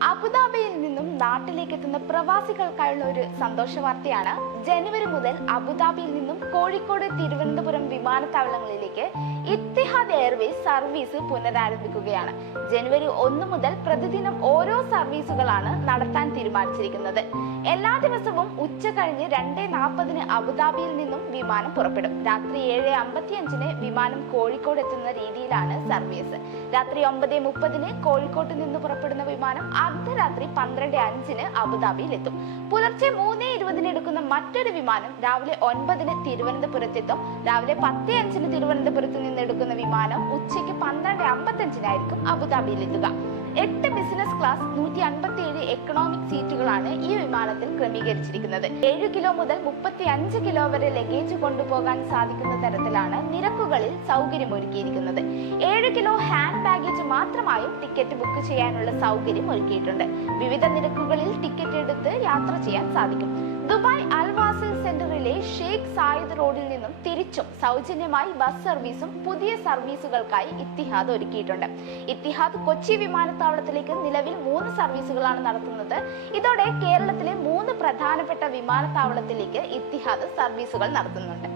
അബുദാബിയിൽ നിന്നും നാട്ടിലേക്ക് എത്തുന്ന പ്രവാസികൾക്കായുള്ള ഒരു സന്തോഷ വാർത്തയാണ് ജനുവരി മുതൽ അബുദാബിയിൽ നിന്നും കോഴിക്കോട് തിരുവനന്തപുരം വിമാനത്താവളങ്ങളിലേക്ക് ഇത്തിഹാദ് എയർവേസ് സർവീസ് പുനരാരംഭിക്കുകയാണ്. ജനുവരി ഒന്ന് മുതൽ പ്രതിദിനം ഓരോ സർവീസുകളാണ് നടത്താൻ തീരുമാനിച്ചിരിക്കുന്നത്. എല്ലാ ദിവസവും ഉച്ച കഴിഞ്ഞ് രണ്ട് നാൽപ്പതിന് അബുദാബിയിൽ നിന്നും വിമാനം പുറപ്പെടും. രാത്രി ഏഴ് അമ്പത്തിയഞ്ചിന് വിമാനം കോഴിക്കോട് എത്തുന്ന രീതിയിലാണ് സർവീസ്. രാത്രി ഒമ്പത് മുപ്പതിന് കോഴിക്കോട്ട് നിന്ന് പുറപ്പെടുന്ന വിമാനം അർദ്ധരാത്രി പന്ത്രണ്ട് അഞ്ചിന് അബുദാബിയിൽ എത്തും. പുലർച്ചെ മൂന്ന് ഇരുപതിന് എടുക്കുന്ന മറ്റൊരു വിമാനം രാവിലെ ഒൻപതിന് തിരുവനന്തപുരത്തെത്തും. രാവിലെ പത്ത് അഞ്ചിന് തിരുവനന്തപുരത്ത് നിന്ന് എടുക്കുന്ന വിമാനം ഉച്ചയ്ക്ക് പന്ത്രണ്ട് അമ്പത്തഞ്ചിനായിരിക്കും അബുദാബിയിൽ എത്തുക. എട്ട് ബിസിനസ് ക്ലാസ് നൂറ്റി അൻപത്തി ഏഴ് എക്കണോമിക് സീറ്റുകളാണ് ഈ വിമാനത്തിൽ ക്രമീകരിച്ചിരിക്കുന്നത്. ഏഴ് കിലോ മുതൽ മുപ്പത്തി അഞ്ച് കിലോ വരെ ലഗേജ് കൊണ്ടുപോകാൻ സാധിക്കുന്ന തരത്തിലാണ് നിരക്കുകളിൽ സൗകര്യം ഒരുക്കിയിരിക്കുന്നത് ഏഴ് കിലോ ഹാൻഡ് ബാഗേജ് മാത്രമായും ടിക്കറ്റ് ബുക്ക് ചെയ്യാനുള്ള സൗകര്യം ഒരുക്കിയിട്ടുണ്ട്. വിവിധ നിരക്കുകളിൽ ടിക്കറ്റ് എടുത്ത് യാത്ര ചെയ്യാൻ സാധിക്കും. ദുബായ് അൽവാസിൽ സെന്ററിലെ ഷെയ്ഖ് സായിദ് റോഡിൽ നിന്നും തിരിച്ചും സൗജന്യമായി ബസ് സർവീസും പുതിയ സർവീസുകൾക്കായി ഇത്തിഹാദ് ഒരുക്കിയിട്ടുണ്ട്. ഇത്തിഹാദ് കൊച്ചി വിമാനത്താവളത്തിലേക്ക് നിലവിൽ മൂന്ന് സർവീസുകളാണ് നടത്തുന്നത്. ഇതോടെ കേരളത്തിലെ മൂന്ന് പ്രധാനപ്പെട്ട വിമാനത്താവളത്തിലേക്ക് ഇത്തിഹാദ് സർവീസുകൾ നടത്തുന്നുണ്ട്.